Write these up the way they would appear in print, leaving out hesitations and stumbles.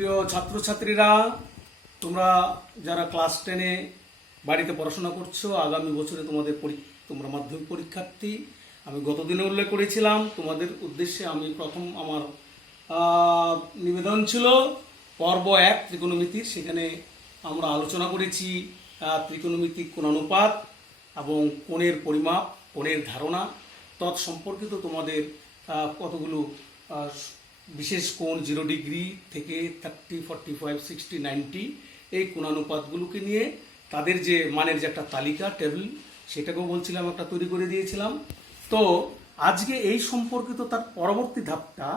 প্রিয় ছাত্রছাত্রীরা, তোমরা যারা ক্লাস 10-এ বাড়িতে পড়াশোনা করছো, আগামী বছরে তোমরা মাধ্যমিক পরীক্ষার্থী। আমি গতদিনে উল্লেখ করেছিলাম তোমাদের উদ্দেশ্যে আমি প্রথম আমার নিবেদন ছিল পর্ব 1 ত্রিকোণমিতির। সেখানে আমরা আলোচনা করেছি ত্রিকোণমিতিক কোণানুপাত এবং কোণের পরিমাপ, কোণের ধারণা তৎসম্পর্কিত তোমাদের কতগুলো বিশেষ কোণ 0 ডিগ্রি থেকে 30, 45, 60, 90 এই কোণানুপাতগুলোকে নিয়ে তাদের যে মানের যে একটা তালিকা টেবিল, সেটাকেও বলছিলাম একটা তৈরি করে দিয়েছিলাম। তো আজকে এই সম্পর্কিত তার পরবর্তী ধাপটা,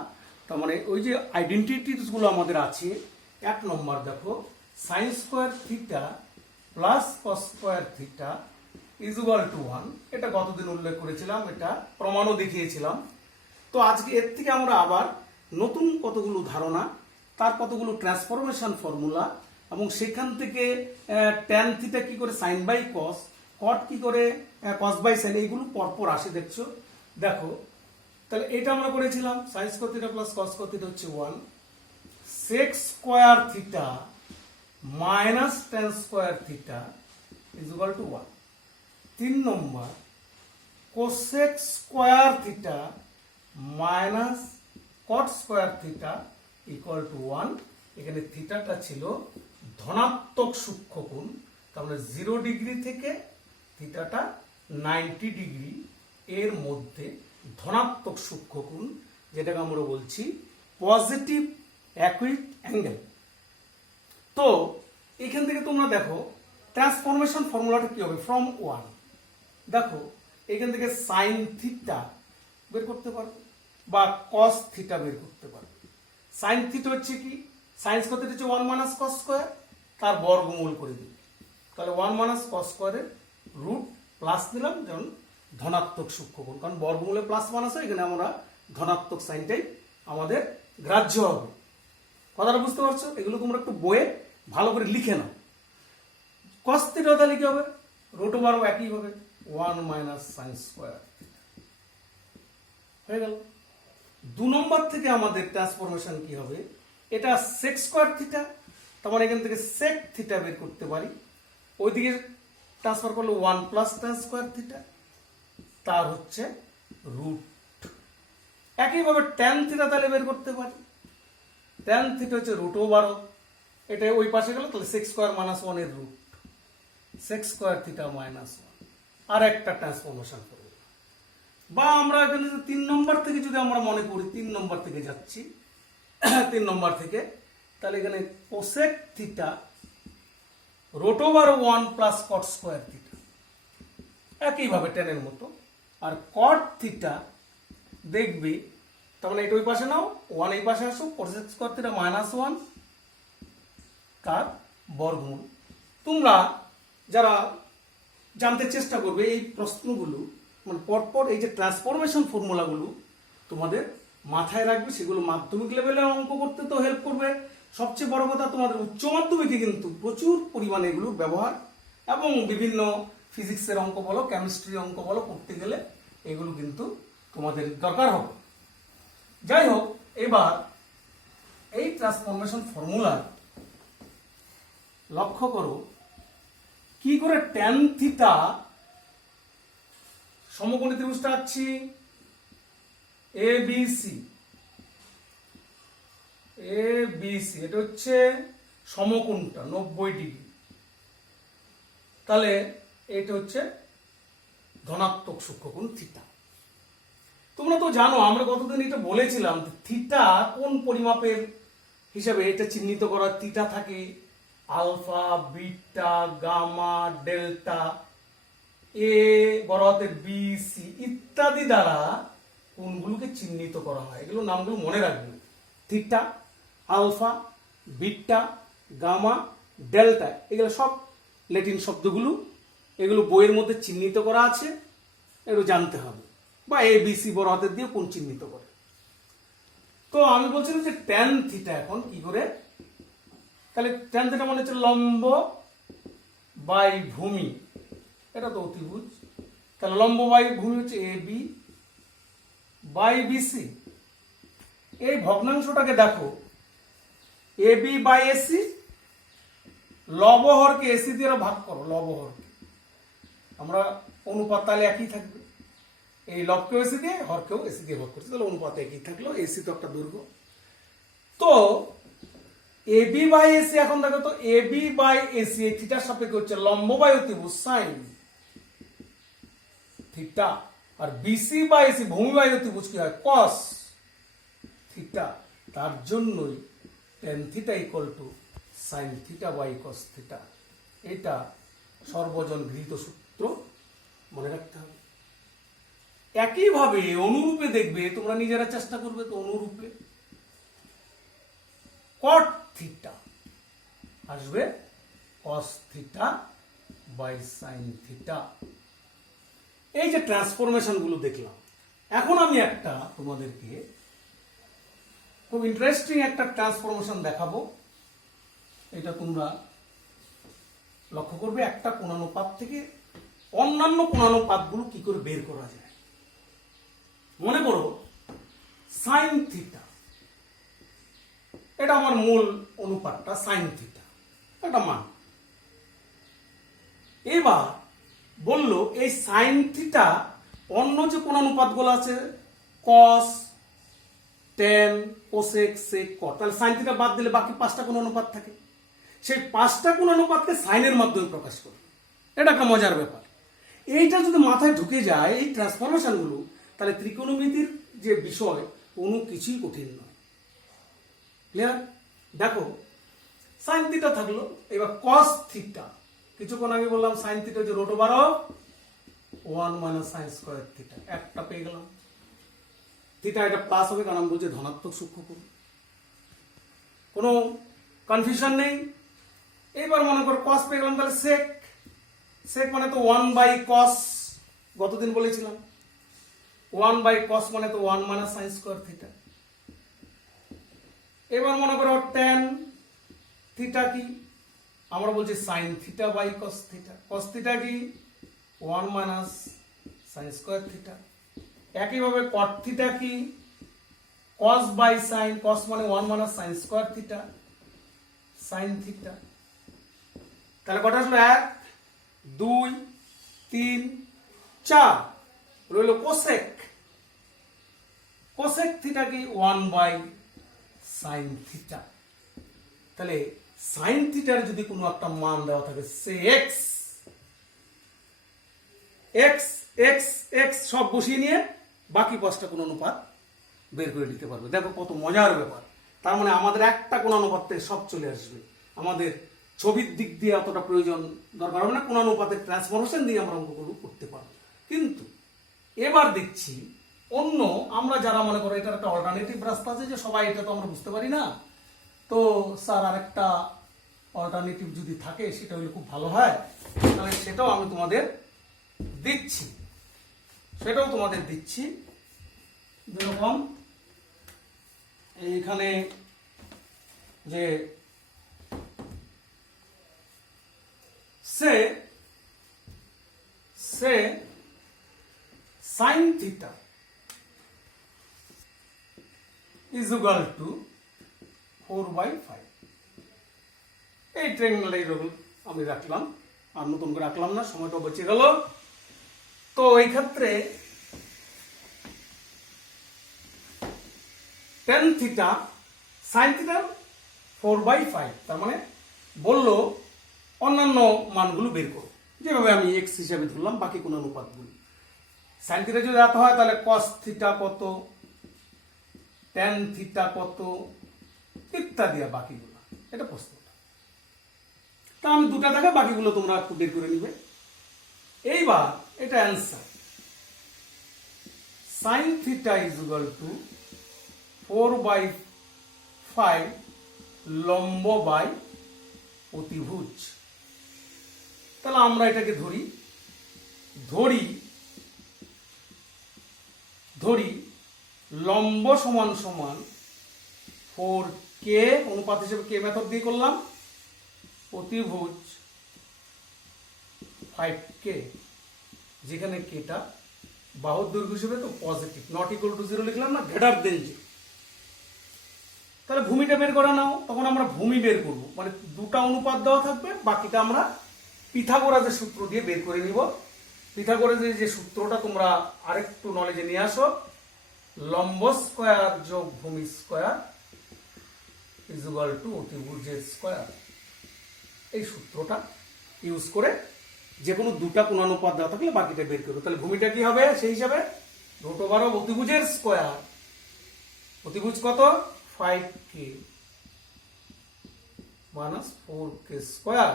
তার মানে ওই যে আইডেন্টিটিসগুলো আমাদের আছে। 1 নম্বর দেখো, sign square theta plus cos square theta is equal to 1। এটা গতদিন উল্লেখ করেছিলাম, এটা প্রমাণও দেখিয়েছিলাম। তো আজকে এর থেকে আমরা আবার নতুন কতগুলো ধারণা, তার কতগুলো ট্রান্সফরমেশন ফর্মুলা, এবং সেখান থেকে ট্যান থিটা কি করে সাইন বাই কস, কট কি করে কস বাই সাইন, এইগুলো পরপর আসে। দেখো তাহলে এটা আমরা করেছিলাম sine square theta plus cos square theta হচ্ছে 1, sec square theta minus tan square theta is equal to 1। 3 number, cosec square theta minus cot square theta equal to 1। এখানে থিটাটা ছিল ধনাত্মক সূক্ষ্মকোণ, তার মানে 0 ডিগ্রি থেকে থিটাটা 90 ডিগ্রি এর মধ্যে ধনাত্মক সূক্ষ্মকোণ, যেটাকে আমরা বলছি পজিটিভ অ্যাকুইট অ্যাঙ্গেল। তো এখান থেকে তোমরা দেখো ট্রান্সফরমেশন ফর্মুলাটা কি হবে, ফ্রম 1। দেখো এখান থেকে সাইন থিটা বের করতে পারো বা কস থিটা বের করতে পারো। সাইন থিটা হচ্ছে কি, সাইন স্কোয়ার থিটা হচ্ছে 1 মাইনাস কস স্কোয়ার, তার বর্গমূল করে দিই। তাহলে 1 মাইনাস কস স্কোয়ারের রুট প্লাস দিলাম, যেমন ধনাত্মক সূক্ষ্মকোণ, কারণ বর্গমূলে প্লাস মাইনাস হয়, এখানে আমরা ধনাত্মক সাইনটাই আমাদের গ্রাহ্য হবে। কথাটা বুঝতে পারছো? এগুলো তোমরা একটু বইয়ে ভালো করে লিখে নাও। কস থিটা তাহলে কি হবে, রুট ওভার একই হবে 1 মাইনাস সাইন স্কোয়ার হয়ে গেল। 2 নম্বর থেকে আমাদের ট্রান্সফরমেশন কি হবে, এটা সেক স্কোয়ার থিটা, তার মানে এখান থেকে সেক থিটা বের করতে পারি। ওইদিকে ট্রান্সফার করলে 1 প্লাস ট্যান স্কোয়ার থিটা, তার হচ্ছে রুট। একইভাবে ট্যান থিটা তাহলে বের করতে পারি। ট্যান থিটা হচ্ছে রুট ওভার, এটা ওই পাশে গেল, তাহলে সেক স্কোয়ার মাইনাস 1 এর root, sec square theta minus 1। আর একটা ট্রান্সফরমেশন করব, বা আমরা এখানে 3 নম্বর থেকে যদি আমরা মনে করি, 3 নম্বর থেকে যাচ্ছি 3 নম্বর থেকে, তাহলে এখানে cosec theta root over 1 plus cot square theta, একইভাবে টেনের মতো। আর কট থিটা দেখবি, তার মানে এটা ওই পাশে নাও, 1 এই পাশে আসো, কোসেক স্কোয়ার থিটা মাইনাস 1 তার বর্গমূল। তোমরা যারা জানতে চেষ্টা করবে এই প্রশ্নগুলো, মানে পরপর এই যে ট্রান্সফরমেশন ফর্মুলাগুলো তোমাদের মাথায় রাখবে, সেগুলো মাধ্যমিক লেভেলে অঙ্ক করতে তো হেল্প করবে। সবচেয়ে বড় কথা, তোমাদের উচ্চ মাধ্যমিকে কিন্তু প্রচুর পরিমাণে এগুলোর ব্যবহার, এবং বিভিন্ন ফিজিক্সের অঙ্ক বলো, কেমিস্ট্রি অঙ্ক বলো, করতে গেলে এগুলো কিন্তু তোমাদের দরকার হবে। যাই হোক, এবার এই ট্রান্সফরমেশন ফর্মুলা লক্ষ্য করো কি করে ট্যান থিটা সমকোণী ত্রিভুজটা আছি এবিসি, এটা হচ্ছে সমকোণটা 90 ডিগ্রি, তাহলে এটা হচ্ছে ধনাত্মক সূক্ষ্মকোণ থিটা। তোমরা তো জানো, আমরা কতদিন এটা বলেছিলাম, থিটা কোন পরিমাপের হিসাবে এটা চিহ্নিত করা। থিটা থাকে আলফা, বিটা, গামা, ডেল্টা, এ বড় হাতের বি, সি ইত্যাদি দ্বারা কোণগুলোকে চিহ্নিত করা হয়। এগুলো নামগুলো মনে রাখবে, theta, alpha, beta, gamma, delta, এগুলো সব ল্যাটিন শব্দগুলো, এগুলো বইয়ের মধ্যে চিহ্নিত করা আছে, এগুলো জানতে হবে। বা এ বি সি বড় হাতের দিয়ে কোণ চিহ্নিত করে। তো আমি বলছিলাম যে ট্যান থিটা এখন কি করে, তাহলে ট্যান থিটা মানে হচ্ছে লম্ব বাই ভূমি, এটা তো অতিভুজ, তাহলে লম্ব বাই ভূমি হচ্ছে এ বি বাই বিসি। এই ভগ্নাংশটাকে দেখো, এবি বাই এসি, লবহরকে এসি দিয়ে ভাগ করো, লবহরকে, আমরা অনুপাত তাহলে একই থাকবে, এই লবকেও এসি দিয়ে হরকেও এসি দিয়ে ভাগ করছি, তাহলে অনুপাত একই থাকলো, এসি তো একটা দৈর্ঘ্য। তো এবি বাই এসি, এখন দেখো তো এবি বাই এসি এই থিটার সাপেক্ষে হচ্ছে লম্ব বাই অতিভুজ সাইন থিটা, আর বিসি বাই এসি ভূমি বাই অতিভুজ কি হয় কস থিটা, তার জন্যই tan theta equal to sine theta by cos theta. এটা সর্বজন গৃহীত সূত্র, মনে রাখতে হবে। একইভাবে অনুরূপে দেখবে, তোমরা নিজেরা চেষ্টা করবে, তো অনুরূপে কট থিটা আসবে cos theta by sine theta. এই যে ট্রান্সফরমেশন গুলো দেখলাম, এখন আমি একটা তোমাদেরকে খুব ইন্টারেস্টিং একটা ট্রান্সফরমেশন দেখাবো। এটা তোমরা লক্ষ্য করবে, একটা কোণানুপাত থেকে অন্যান্য কোণানুপাতগুলো কি করে বের করা যায়। মনে করো সাইন থিটা, এটা আমার মূল অনুপাতটা সাইন থিটা, একটা মান। এবার বললো এই সাইন থিটা অন্য যে কোণানুপাতগুলো আছে কস, টেন, কোসেক, সেক, কট, তাহলে সাইন থিটা বাদ দিলে বাকি পাঁচটা কোণানুপাত থাকে, সেই পাঁচটা কোণানুপাতকে সাইনের মাধ্যমে প্রকাশ করে। এটা একটা মজার ব্যাপার। এইটা যদি মাথায় ঢুকে যায় এই ট্রান্সফরমেশন গুলো, তাহলে ত্রিকোণমিতির যে বিষয় কোনো কিছুই কঠিন নয়। ক্লিয়ার? দেখো সাইন থিটা থাকলো, এবার কস থিটা, কিছুক্ষণ আগে বললাম সাইন থিটা যে root over of 1 minus sine square theta, একটা পেয়ে গেলাম। থিটা এটা প্লাস হবে কারণ বলছে ধনাত্মক সূক্ষ্মকোণ, কোনো কনফিউশন নেই। এইবার মনে করো কস পেয়ে গেলাম, তাহলে সেক, সেক মানে তো 1 বাই কস, গতদিন বলেছিলাম 1 বাই কস মানে তো 1 মাইনাস সাইন স্কয়ার থিটা। এবার মনে করো টেন থিটা কি, আমরা বলছি sine theta by cos theta, cos theta কি 1 মাইনাস সাইন স্কয়ার থিটা। একইভাবে কট থিটা কি কস বাই সাইন, কস মানে 1 minus sine square theta, sine theta. তাহলে কটা আসলো 1 2 3 4, রইল কোসেক, কোসেক থিটা কি 1 বাই সাইন থিটা। তাহলে সাইন থিটার যদি কোনো একটা মান দেওয়া থাকে, সে এক্স, এক্স এক্স এক্স সব বসিয়ে নিয়ে বাকি পাঁচটা কোন অনুপাত বের করে নিতে পারবে। দেখো কত মজার ব্যাপার। তার মানে আমাদের একটা কোন অনুপাত থেকে সব চলে আসবে, আমাদের ছবির দিক দিয়ে অতটা প্রয়োজন দরকার হবে না, কোন অনুপাতের ট্রান্সফরমেশন দিয়ে আমরা অঙ্কগুলো করতে পারবো। কিন্তু এবার দেখছি অন্য, আমরা যারা মনে করো এটার একটা অল্টারনেটিভ রাস্তা আছে, যে সবাই এটা তো আমরা বুঝতে পারি না, তো স্যার আর একটা অল্টারনেটিভ যদি থাকে সেটা হলে খুব ভালো হয়, তাহলে সেটাও আমি তোমাদের দিচ্ছি, সেটাও তোমাদের দিচ্ছি। যেরকম এইখানে যে সে sine theta is equal to 4/5, এই ট্রায়াঙ্গেলটা এইরকম আমি রাখলাম, আর নতুন করে রাখলাম না, সময়টা বেঁচে গেল। তো এই ক্ষেত্রে টেন থিটা সাইন থিটার 4/5, তার মানে বললো অন্যান্য মানগুলো বের করো, যেভাবে আমি এক্স হিসাবে ধরলাম, বাকি কোন অনুপাতগুলো। সাইন থিটা যদি এত হয় তাহলে কস থিটা কত, টেন থিটা কত, ইত্যাদি বাকিগুলো, এটা প্রশ্নটা। তা আমি দুটা থাকে, বাকিগুলো তোমরা একটু বের করে নিবে। এইবার এটা answer, sign theta is equal to 4/5 লম্ব বাই অতিভুজ। তাহলে আমরা এটাকে ধরি লম্ব সমান সমান 4k, অনুপাত হিসেবে কে মেথড দিয়ে করলাম, অতিভুজ 5k, যেখানে কেটা বাহুর দৈর্ঘ্য হিসেবে তো পজিটিভ, নট ইকুয়াল টু 0 লিখলাম না, গ্রেটার দেন 0। তাহলে ভূমিটা বের করে নাও। তখন আমরা ভূমি বের করব, মানে দুটা অনুপাত দেওয়া থাকবে, বাকিটা আমরা পিথাগোরাসের সূত্র দিয়ে বের করে নিব। পিথাগোরাসের যে সূত্রটা তোমরা আরেকটু নলেজে নিয়ে আসো, লম্ব স্কয়ার যোগ ভূমি স্কয়ার ইজ ইকুয়াল টু অতিভুজের স্কয়ার। এই সূত্রটা ইউজ করে যে কোনো দুটা কোণানুপাত দেওয়া থাকলে বাকিটা বের করবো। তাহলে ভূমিটা কি হবে সেই হিসাবে রুট ওভার অফ অতিভুজের স্কয়ার। অতিভুজ কত? 5k মাইনাস 4k স্কয়ার,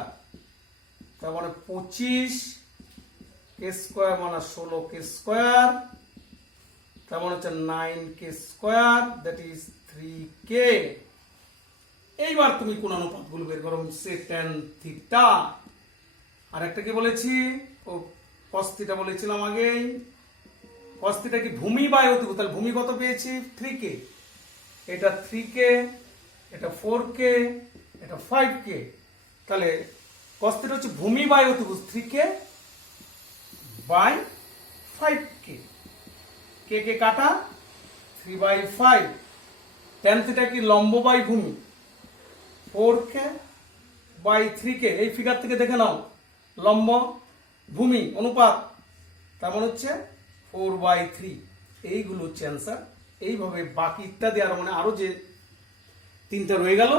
তার মানে 25k square minus 16k square, তার মানে হচ্ছে 9k square, that is 3k। এইবার তুমি কোন অনুপাতগুলো বের করো, tan থিটা। আর একটা কি বলেছি, ও cos থিটা বলেছিলাম আগে। cos থিটা কি ভূমি বাই অতিভুজ, তাহলে ভূমি কত পেয়েছি? 3k। এটা 3k, এটা 4k, এটা 5k। তাহলে cos থিটা হচ্ছে ভূমি বাই অতিভুজ 3k বাই 5k। কে কে কাটা, 3/5। tan থিটা কি লম্ব বাই ভূমি, 4k বাই 3k। এই ফিগার থেকে দেখে নাও, লম্ব ভূমি অনুপাত, তার মানে হচ্ছে 4/3। এইগুলো হচ্ছে অ্যান্সার। এইভাবে বাকি ইত্যাদি আরো মানে আরো যে তিনটা রয়ে গেল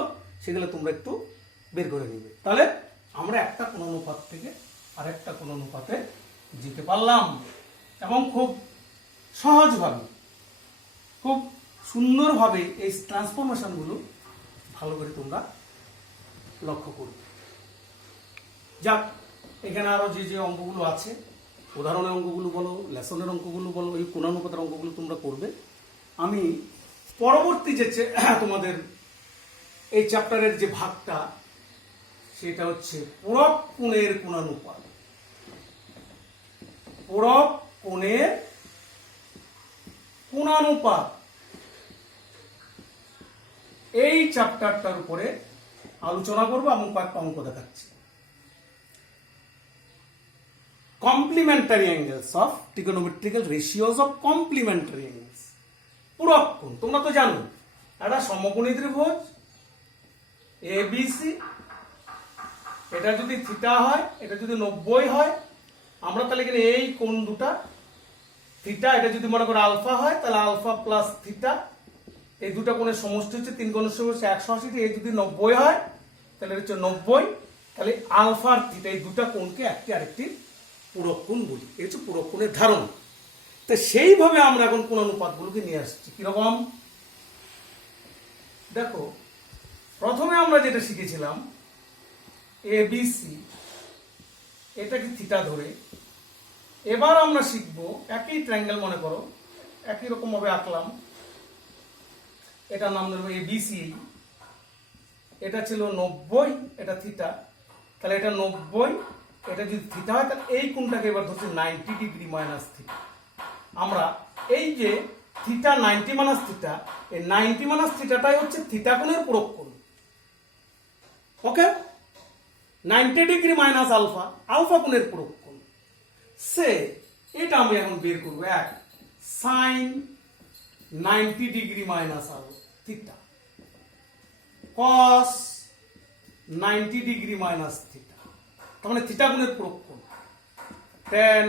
সেগুলো তোমরা একটু বের করে নিবে। তাহলে আমরা একটা কোন অনুপাত থেকে আরেকটা কোন অনুপাতে যেতে পারলাম, এবং খুব সহজভাবে খুব সুন্দরভাবে এই ট্রান্সফরমেশনগুলো ভালো করে তোমরা লক্ষ্য করবে। যাক, এখানে আরো যে যে অঙ্কগুলো আছে, উদাহরণের অঙ্কগুলো বলো, লেসনের অঙ্কগুলো বলো, এই কোণানুপাতের অঙ্কগুলো তোমরা করবে। আমি পরবর্তী যে তোমাদের এই চ্যাপ্টারের যে ভাগটা, সেটা হচ্ছে পূরক কোণের কোণানুপাত। পূরক কোণের কোণানুপাত, এই চ্যাপ্টারটার উপরে আলোচনা করবো এবং কয়েকটা অঙ্ক দেখাচ্ছি। Complementary angles of trigonometrical ratios of complementary angles. পূরক কোণ তোমরা তো জানো, একটা সমকোণী ত্রিভুজ ABC, এটা যদি থিটা হয়, এটা যদি 90 হয়, আমরা তাহলে এখানে এই কোণ দুটা থিটা, এটা যদি মনে করো আলফা হয়, তাহলে আলফা প্লাস থিটা, এই দুটা কোণের সমষ্টি হচ্ছে 3 কোণের সমষ্টি 180। এই যদি 90 হয় তাহলে এটা হচ্ছে 90। তাহলে আলফা আর থিটা এই দুটা কোণকে একটি আরেকটি পূরক কোণ বলি। এই হচ্ছে পূরক কোণের ধারণ। তো সেইভাবে আমরা এখন কোণ অনুপাতগুলোকে নিয়ে আসছি। কিরকম দেখো, প্রথমে আমরা যেটা শিখেছিলাম ABC, এটাকে থিটা ধরে। এবার আমরা শিখবো একই ট্রায়াঙ্গেল, মনে করো একই রকম ভাবে আঁকলাম, এটার নাম ধরবো ABC। এটা ছিল 90, এটা থিটা, তাহলে এটা 90, এটা যদি থিটা হয় তাহলে এই কোণটাকে এবার ধরছি 90 ডিগ্রি মাইনাস থিটা। আমরা এই যে থিটা 90 মাইনাস থিটা, এই 90 মাইনাস থিটাটাই হচ্ছে থিটা কোণের পূরক কোণ। ওকে, 90 ডিগ্রি মাইনাস আলফা, আলফা কোণের পূরক কোণ। সে এটা আমি এখন বের করবো, এক সাইন 90 ডিগ্রি মাইনাস থিটা, কস 90 ডিগ্রি মাইনাস থিটা, তার মানে থিটা কোণের পূরক কোণ। tan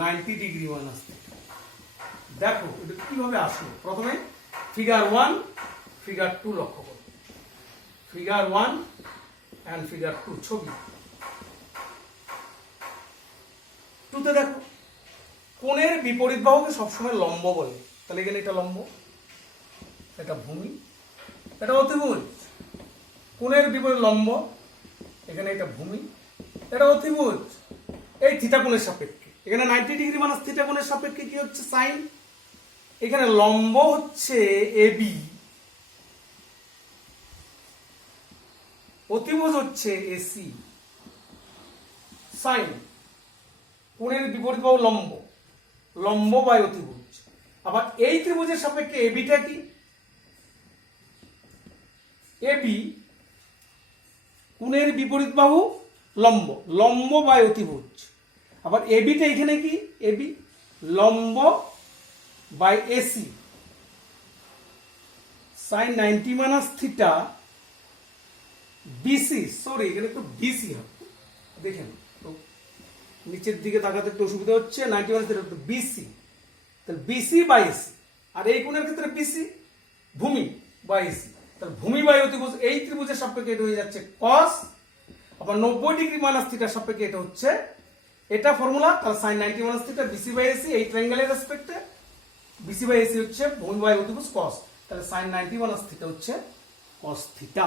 90 degree minus theta. দেখো এটা কিভাবে আসলো। প্রথমে ফিগার 1, ফিগার 2 লক্ষ্য করো। ফিগার 1 এন্ড ফিগার 2 ছবি 2তে দেখো, কোণের বিপরীত বাহুকে সবসময় লম্ব বলে। তাহলে এখানে এটা লম্ব, এটা ভূমি, এটা অতিভুজ। কোণের বিপরীত লম্ব, এখানে এটা ভূমি, এটা অতিভুজ। এই থিটা কোণের সাপেক্ষে, এখানে 90 ডিগ্রি মাইনাস থিটা কোণের সাপেক্ষে কি হচ্ছে সাইন। এখানে লম্ব হচ্ছে AB, অতিভুজ হচ্ছে AC। সাইন, কোণের বিপরীত বাহু লম্ব, লম্ব বাই অতিভুজ। আবার এই ত্রিভুজের সাপেক্ষে এবিটা কি, এবি কোণের বিপরীত বাহু লম্ব, লম্ব বাই অতিভুজ। আবার এবিটা এখানে কি, এবি লম্ব by AC. Sine 90 minus theta BC, sorry এখানে একটু বিসি হবে, দেখেন তো নিচের দিকে তাকাতে একটু অসুবিধা হচ্ছে। 90 মাইনাস থিটা বিসি, তাহলে বিসি বাই এসি, আর এই কোণের ক্ষেত্রে বিসি ভূমি বাই এসি, তাহলে ভূমি বাই অতিভুজ এই ত্রিভুজের সাপেক্ষে এটা হয়ে যাচ্ছে কস, আবার 90 ডিগ্রি মাইনাস থিটার সাপেক্ষে এটা হচ্ছে, এটা ফর্মুলা। তাহলে sine 90 minus theta BC by AC, এই ট্রায়াঙ্গেলের রেসপেক্টে বিসি বাই এসি হচ্ছে ভূমি বাই অতিভুজ কস, তাহলে সাইন 90 মাইনাস থিটা হচ্ছে কস থিটা।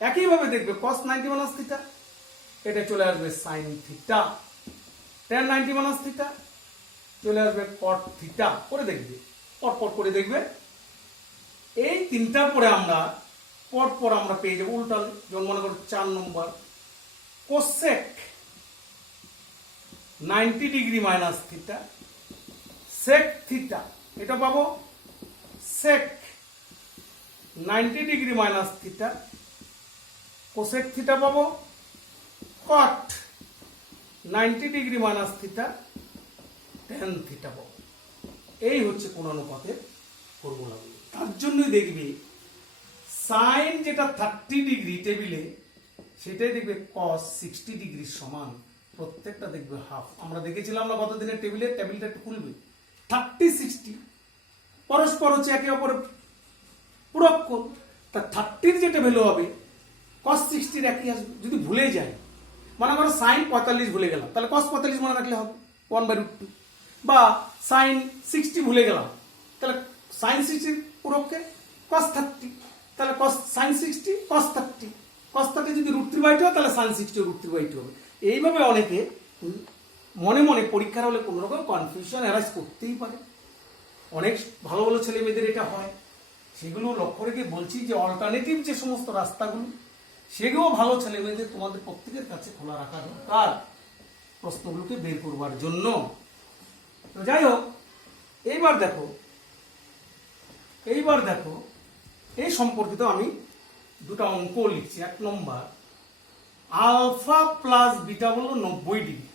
একইভাবে দেখবে কস 90 মাইনাস থিটা, এটা চলে আসবে sine theta, tan 90 minus theta চলে আসবে কট থিটা, করে দেখবে পরপর করে দেখবে। এই তিনটার পরে আমরা পরপর আমরা পেয়ে যাবো উল্টালে, যেমন মনে করো 4 number cosec 90 degree minus theta sec theta, এটা পাবো sec 90 degree minus theta, cosec theta পাবো cot 90 degree minus theta tan theta পাবো। এই হচ্ছে কোণানুপাতের ফর্মুলাগুলো। তার জন্যই দেখবি সাইন যেটা 30 ডিগ্রি টেবিলে, সেটাই দেখবে কস 60 ডিগ্রির সমান, প্রত্যেকটা দেখবে হাফ। আমরা দেখেছিলাম না গত দিনের টেবিলটা একটু খুলবে, 30 60 পরস্পর হচ্ছে একে অপরের পূরক কোণ, তা 30 যেটা ভ্যালু হবে কস 60 একই আসবে। যদি ভুলে যায়, মনে করো সাইন 45 ভুলে গেলাম, তাহলে কস 45 মনে রাখলে হবে 1/√2, বা সাইন 60 ভুলে গেলাম, তাহলে সাইন 60 পূরককে কস 30, তাহলে কস সাইন 60 কস 30, কস 30 যদি √3/2 হয় তাহলে সাইন 60 √3/2 হবে। এইভাবে অনেকে মনে মনে পরীক্ষার হলে কোনো রকম কনফিউশন অ্যারাইজ করতেই পারে, অনেক ভালো ভালো ছেলে মেয়েদের এটা হয়। সেগুলো লক্ষ্য রেখে বলছি যে অল্টারনেটিভ যে সমস্ত রাস্তাগুলো, সেগুলো ভালো ছেলে মেয়েদের তোমাদের প্রত্যেকের কাছে খোলা রাখা দরকার প্রশ্নগুলোকে বের করবার জন্য। তো যাই হোক, এইবার দেখো এই সম্পর্কিত আমি দুটো অঙ্ক লিখছি। 1 নম্বর আলফা প্লাস বিটা বললো 90 ডিগ্রি,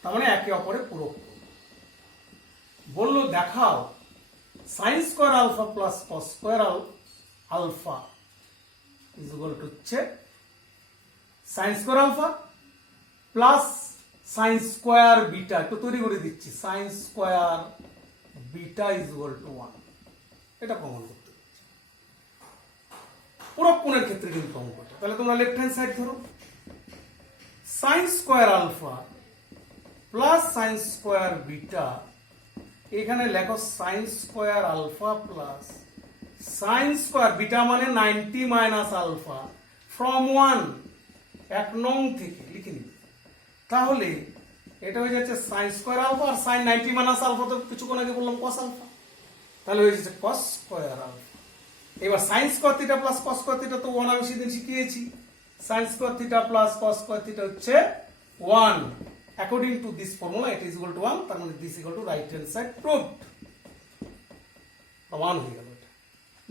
তার মানে একে অপরের পূরক। বললো দেখাও sine square alpha plus cos square alpha is equal to হচ্ছে sine square alpha plus sine square beta. একটু তৈরি করে দিচ্ছি, sine square beta is equal to 1, এটা কমন করতে হচ্ছে পূরক কোণের ক্ষেত্রে কিন্তু অঙ্কটা। তাহলে তোমরা লেফট হ্যান্ড সাইড ধরো, sine square alpha plus sine square beta, এখানে লেখো sine square alpha plus sine square beta মানে 90 মাইনাস আলফা ফ্রম 1, 1 নং থেকে লিখে নিবে। তাহলে এটা হয়ে যাচ্ছে সাইন স্কোয়ার আলফা, আর সাইন 90 মাইনাস আলফা তো কিছুক্ষণ আগে বললাম কস আলফা, তাহলে হয়ে যাচ্ছে কস স্কোয়ার আলফা। এবার sign square theta plus cos square theta তো 1 আমি সেদিন শিখিয়েছি, sign square theta plus cos square theta হচ্ছে 1, according to this formula it is equal to 1, তার মানে this equal to right hand side proved, 1 হয়ে গেল। এটা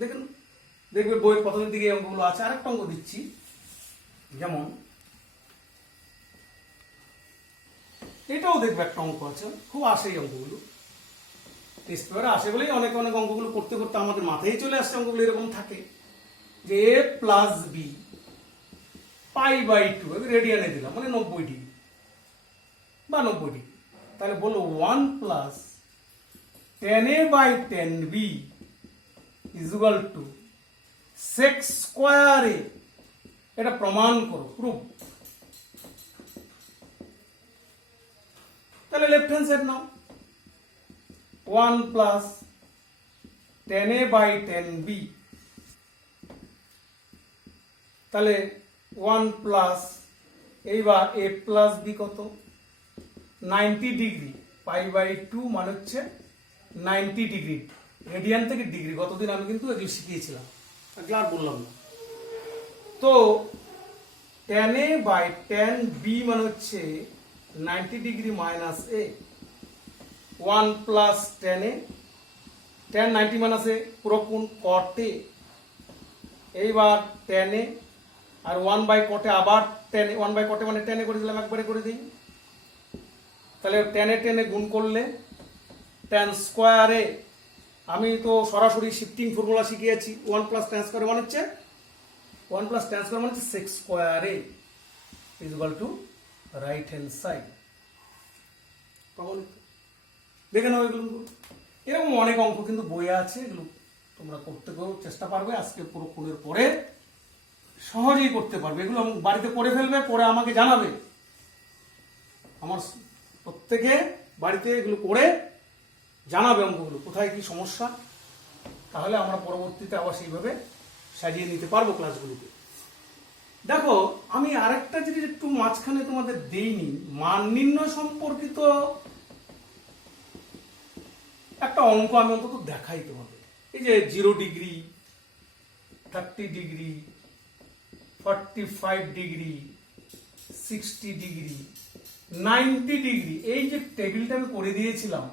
দেখেন, দেখবে বইয়ের প্রথমের দিকে অঙ্কগুলো আছে। আরেকটা অঙ্ক দিচ্ছি, যেমন এটাও দেখবে একটা অঙ্ক আছে, খুব আসে এই অঙ্কগুলো, টেস্ট পেপারে আসে বলেই অনেক অঙ্কগুলো করতে করতে আমাদের মাথায় চলে আসছে। অঙ্কগুলো এরকম থাকে যে a প্লাস বি π/2, আমি রেডিয়ানে দিলাম মানে 90 ডিগ্রি বা 90 ডিগ্রি, তাহলে বলো 1 plus tan a by tan b is equal to sec square a, এটা প্রমাণ করো, প্রুফ। তাহলে লেফট হ্যান্ড সাইড নাও, 1 plus tan a by tan b, তাহলে 1 প্লাস এইবার a প্লাস b কত 90 ডিগ্রি, π/2 মানে হচ্ছে 90 ডিগ্রি, রেডিয়ান থেকে ডিগ্রি, গতদিন আমি কিন্তু এগুলো শিখিয়েছিলাম, এগুলো আর বললাম না। তো tan a by tan b মানে হচ্ছে 90 degree minus a, 1 plus tan a, tan 90 minus a পুরো কোণ cot a, এইবার tan a আর 1 বাই cot a, আবার tan a, 1 by cot a মানে tan a করে দিলাম, একবারে করে দিই। তাহলে tan a গুণ করলে tan স্কোয়ার a আমি তো সরাসরি শিফটিং ফর্মুলা শিখিয়েছি। 1 প্লাস ট্যান স্কোয়ার মানে হচ্ছে 1 প্লাস ট্যান স্কোয়ার মানে হচ্ছে sec square A is equal to right hand side. দেখে নাও এগুলো, এরকম অনেক অঙ্ক কিন্তু বইয়ে আছে, এগুলো তোমরা করতে চেষ্টা পারবে। আজকে পুরো কোণের পরে সহজেই করতে পারবে, এগুলো বাড়িতে করে ফেলবে, করে আমাকে জানাবে। আমার প্রত্যেকে বাড়িতে এগুলো করে জানাবে অঙ্কগুলো কোথায় কি সমস্যা, তাহলে আমরা পরবর্তীতে আবার সেইভাবে সাজিয়ে নিতে পারবো ক্লাসগুলোকে। দেখো আমি আরেকটা জিনিস একটু মাঝখানে তোমাদের দেইনি, মান নির্ণয় সম্পর্কিত একটা অঙ্ক আমি অন্তত দেখাই তোমাদের। এই যে 0 degree, 30 degree, 45 degree, 60 degree, 90 degree, এই যে টেবিলটা আমি করে দিয়েছিলাম,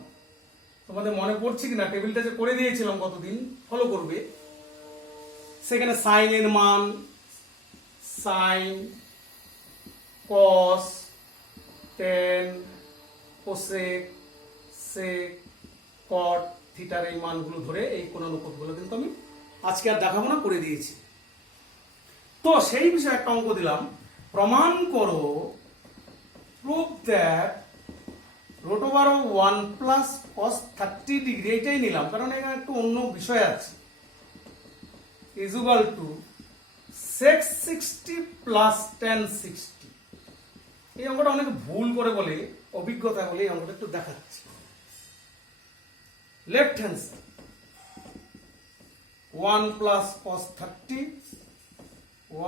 তোমাদের মনে পড়ছে কিনা টেবিলটা যে করে দিয়েছিলাম কতদিন, ফলো করবে। সেখানে সাইনের মান, সাইন, কস, টেন, কোসেক, সেক, কট, থিটার এই মানগুলো ধরে এই কোণানুপাতগুলো কিন্তু আমি আজকে আর দেখাবো না, করে দিয়েছি। তো সেই বিষয়ে একটা অঙ্ক দিলাম, প্রমাণ করো prove that root over 1 plus cos 30 degree, এইটাই নিলাম কারণ এখানে একটু অন্য বিষয় আছে, is equal to sec 60 plus tan 60। এই অঙ্কটা অনেক ভুল করে বলে, অভিজ্ঞতা বলে এই অঙ্কটা একটু দেখাচ্ছি। Left hand side 1 plus cos 30,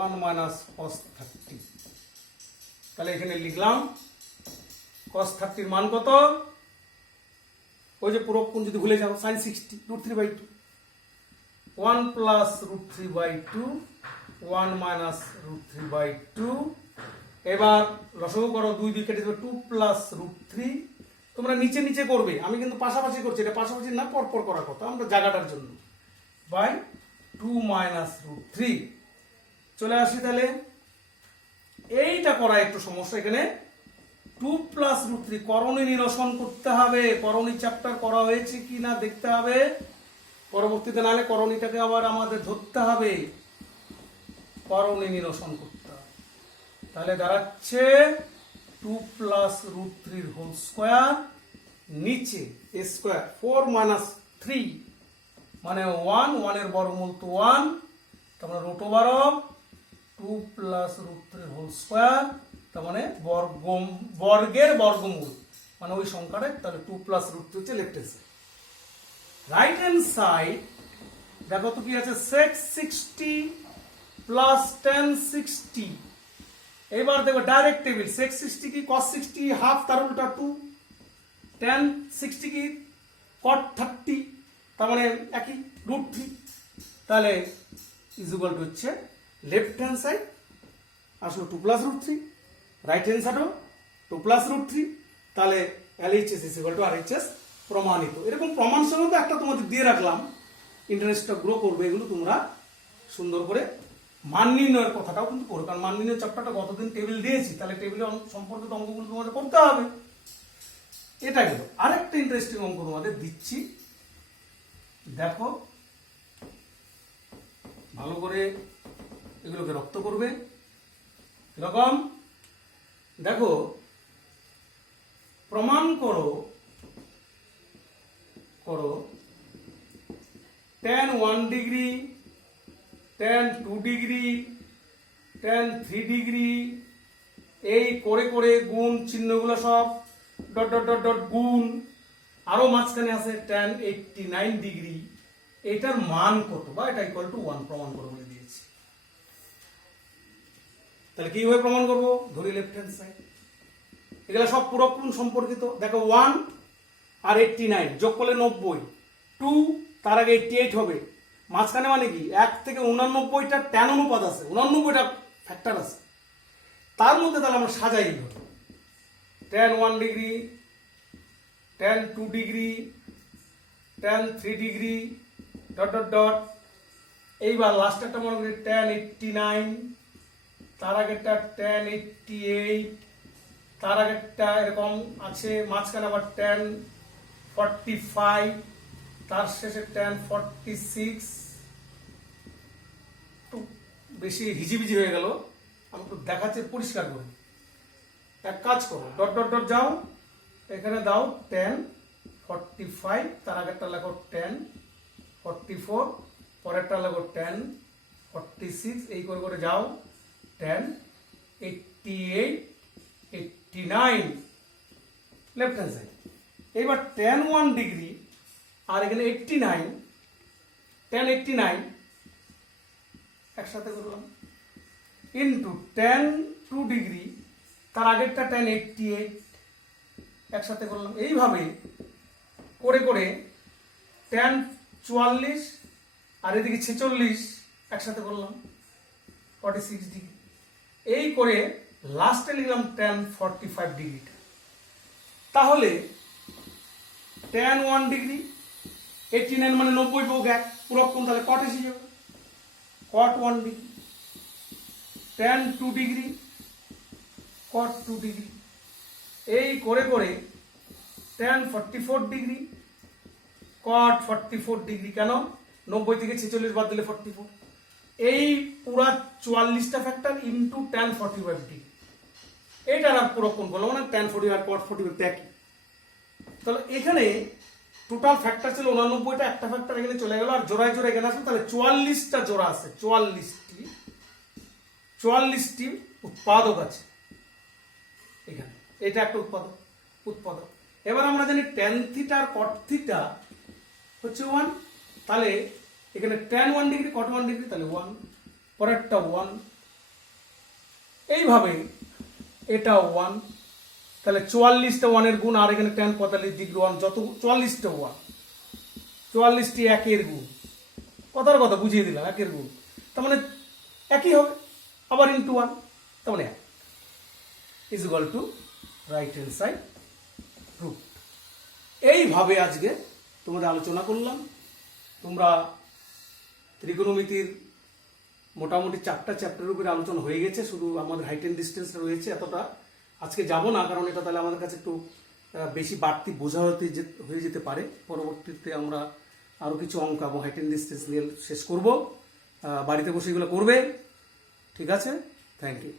1 minus cos 30। তাহলে এখানে লিখলাম cos 30 এর মান কত, ওই যে পুরো কোণ যদি ভুলে যাও sin 60 √3/2, 1 প্লাস √3/2, 1 মাইনাস √3/2। এবার লসাগু করো, 2 দিয়ে কেটে দেবে 2 প্লাস √3। তোমরা নিচে নিচে করবে, আমি কিন্তু পাশাপাশি করছি, এটা পাশাপাশি না পরপর করার কথা, আমরা জায়গাটার জন্য, বাই 2 মাইনাস √3। চলে আসি তাহলে, এইটা করা একটু সমস্যা, এখানে 2 প্লাস √3 করণী নিরসন করতে হবে। করণী চ্যাপ্টার করা হয়েছে কি না দেখতে হবে পরবর্তীতে, নাহলে করণীটাকে আবার আমাদের ধরতে হবে, করণী নিরসন করতে হবে। তাহলে দাঁড়াচ্ছে 2 প্লাস √3 হোল স্কোয়ার, নিচে a স্কোয়ার 4 মাইনাস 3 মানে 1, 1 এর বর্গমূল তো 1, তারপরে root over 2 plus √3 whole square, তার মানে বর্গের বর্গমূল মানে ওই সংখ্যাটা, তাহলে 2 প্লাস √3 হচ্ছে left hand side. Right hand side দেখো তো কি আছে, সেক 60 প্লাস ট্যান 60। এবার দেখো ডাইরেক্ট টেবিল, সেক 60 কি কস 60 হাফ, তার উল্টা 2, ট্যান 60 কি কট 30, তার মানে একই √3। তাহলে ইজ ইকুয়াল টু হচ্ছে লেফট হ্যান্ড সাইড আসলে 2 প্লাস √3, রাইট হ্যান্ড সাইডও 2 প্লাস √3। তাহলে LHS is equal two RHS প্রমাণিত। এরকম প্রমাণ সমেত একটা তোমাদের দিয়ে রাখলাম, ইন্টারেস্টটা গ্রো করবে। এগুলো তোমরা সুন্দর করে মান নির্ণয়ের কথাটাও কিন্তু করো, কারণ মান নির্ণয়ের চ্যাপ্টারটা গতদিন টেবিল দিয়েছি, তাহলে টেবিলের সম্পর্কিত অঙ্কগুলো তোমাদের করতে হবে। এটা গেল। আরেকটা ইন্টারেস্টিং অঙ্ক তোমাদের দিচ্ছি, দেখো ভালো করে এগুলোকে রপ্ত করবে। এরকম দেখো, প্রমাণ করো tan 1 degree, tan 2 degree, tan 3 degree, এই করে করে গুণ চিহ্নগুলো সব ডট ডট ডট ডট গুণ, আরো মাঝখানে আছে tan 89 ডিগ্রি, এটার মান কত বা এটা ইকুয়াল টু 1 প্রমাণ করে বলে দিয়েছি। তাহলে কিভাবে প্রমাণ করবো, ধরি লেফট হ্যান্ড সাইড, এগুলো সব পুরো কোণ সম্পর্কিত। দেখো 1 আর 89 যোগ করলে 90, 2 তার আগে 88 হবে, মাঝখানে মানে কি 1 থেকে 89টা ট্যান অনুপাত আছে, 89টা ফ্যাক্টর আছে, তার মধ্যে তাহলে আমরা সাজাই হবে tan 1 degree, tan 2 degree, tan 3 degree, dot dot dot. এইবার লাস্ট একটা মনে করি tan 89, তার আগেরটা tan 88, তার আগেরটা এরকম আছে, মাঝখানে আবার tan 45, তার শেষে tan 46 একটু বেশি হিজিবিজি হয়ে গেল, আমি একটু দেখাচ্ছি পরিষ্কার করে। এক কাজ করো, ডট ডট ডট যাও, এখানে দাও tan 45, তার আগেরটা লেখো tan 44, পরেরটা লেখো tan 46, এই করে করে যাও tan 88, 89 লেফট হ্যান্ড সাইড। এবার tan 1 ডিগ্রি আর এখানে 89, tan 89 একসাথে করলাম, ইন্টু tan 2 ডিগ্রি, তার আগেরটা tan 88 একসাথে করলাম। এইভাবে করে করে tan 44 আর এদিকে 46 একসাথে করলাম 46 ডিগ্রি। এই করে লাস্টে লিখলাম tan 45 ডিগ্রিটা। তাহলে tan 1 ডিগ্রি 89 মানে 90 যোগ 1 পুরো কোণ, তাহলে cot এসে যাবে, cot 1 degree. tan 2 degree cot 2 degree. এই করে করে tan 44 ডিগ্রি cot 44 ডিগ্রি। কেন? 90 থেকে 46 বাদ দিলে 44। এই পুরা 44টা ফ্যাক্টর ইনটু tan 45 ডিগ্রি। এইটা আর পুরো কোণ বললাম না, tan 40 আর cot 45 একই। তাহলে এখানে টোটাল ফ্যাক্টর ছিল 89টা, একটা ফ্যাক্টর এখানে চলে গেল, আর জোড়ায় জোড়ায় এখানে আসলো, তাহলে 44টা জোড়া আছে, 44টি উৎপাদক আছে এখানে। এটা একটা উৎপাদক। এবার আমরা জানি tan থিটা আর cot থিটা হচ্ছে 1, তাহলে এখানে tan 1 ডিগ্রি cot 1 ডিগ্রি, তাহলে 1, পরেরটা 1, এইভাবে এটা 1, তাহলে 44টা 1 এর গুণ, আর এখানে tan 45 ডিগ্রি 1, যত 44টা 1, 44টি একের গুণ, কথার কথা বুঝিয়ে দিলাম, একের গুণ, তার মানে একই হবে, আবার ইন্টু 1, তার মানে 1 is equal to right hand side proof. এইভাবে আজকে তোমাদের আলোচনা করলাম। তোমরা ত্রিকোণমিতির মোটামুটি 4টা চ্যাপ্টারের উপরে আলোচনা হয়ে গেছে, শুধু আমাদের হাইট এন্ড ডিস্টেন্স রয়েছে। এতটা আজকে যাব না, কারণ এটা তাহলে আমাদের কাছে একটু বেশি বাড়তি বোঝা হয়ে যেতে পারে। পরবর্তীতে আমরা আরও কিছু অঙ্ক এবং হাইট এন্ড ডিস্টেন্স নিয়ে শেষ করব। বাড়িতে বসে এগুলো করবে, ঠিক আছে? Thank you.